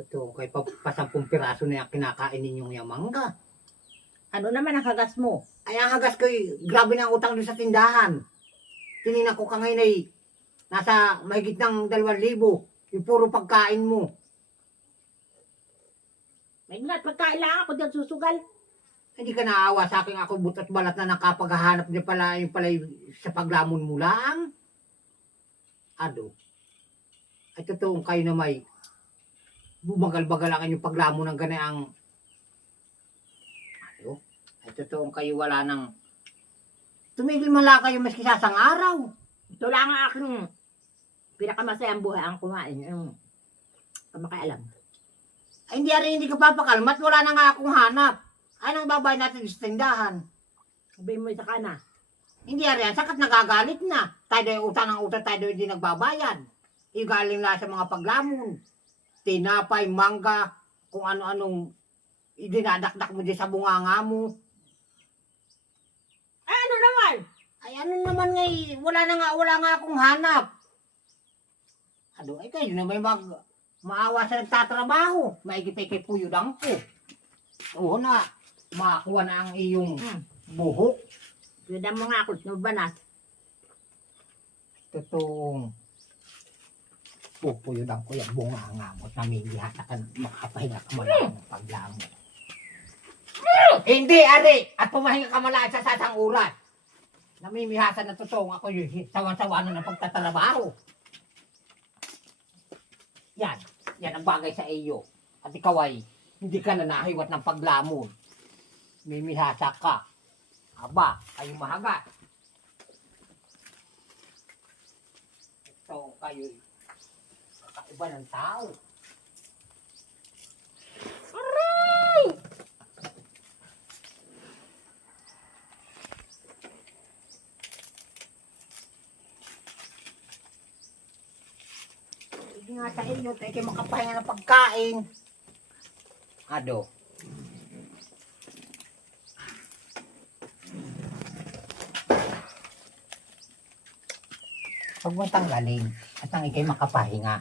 Totoo, kay pasampung piraso na yung kinakain ninyong yung mangga. Ano naman ang hagas mo? Ay, ang hagas ko, grabe na ang utang doon sa tindahan. Tinina ko ka ngayon ay nasa mahigit ng 2,000. Yung puro pagkain mo. May lahat pagkain lang ako dyan susugal. Hindi ka naawa sa akin ako butot balat na nakapaghahanap niya pala yung sa paglamon mo lang. Ado. Ay totoong kayo na may bumagal-bagal ang yung paglamon ng ganyang. Ado. Ay totoong kayo wala nang tumigil man lang kayo maski sasang araw. Ito lang ang aking pinakamasayang buhay ang kumain. Yung kamakayalam. Ay hindi ka papakalmat, wala na nga akong hanap. Anong babay natin sa tindahan? Sabihin mo isa ka na. Hindi yan, sakat nagagalit na. Tayo utang ng utang, tayo hindi nagbabayad. Igaling lang sa mga paglamon. Tinapay, mangga, kung ano-anong idinadakdak mo dyan sa bunganga mo. Ay, ano naman? Ay ano naman wala nga akong hanap. Ado, ay kayo na may maawa sa nagtatrabaho. Maigipay puyudang ko. Oo na, makakuha na ang iyong buhok. Pwede mo nga ako, nubanas. Totoong pupuyudan ko yung bunganga mo at namimihasa ka makapahinga ka malaan ng paglamo. Hindi, Ari! At pumahinga ka malaan sa sasang oras. Namimihasa na totoong ako yung sawan-sawa na ng pagtatrabaho. Yan ang bagay sa iyo. At ikaw ay hindi ka na nahiwat ng paglamon. Mimihasa ka. Aba, kayo mahagat. Ito kayo kakaiba ng tao. Aray! Hindi nga sa inyo, tayo kayo makapahinga ng pagkain. Ado. Huwag mo tanggalin at ang ikay makapahinga.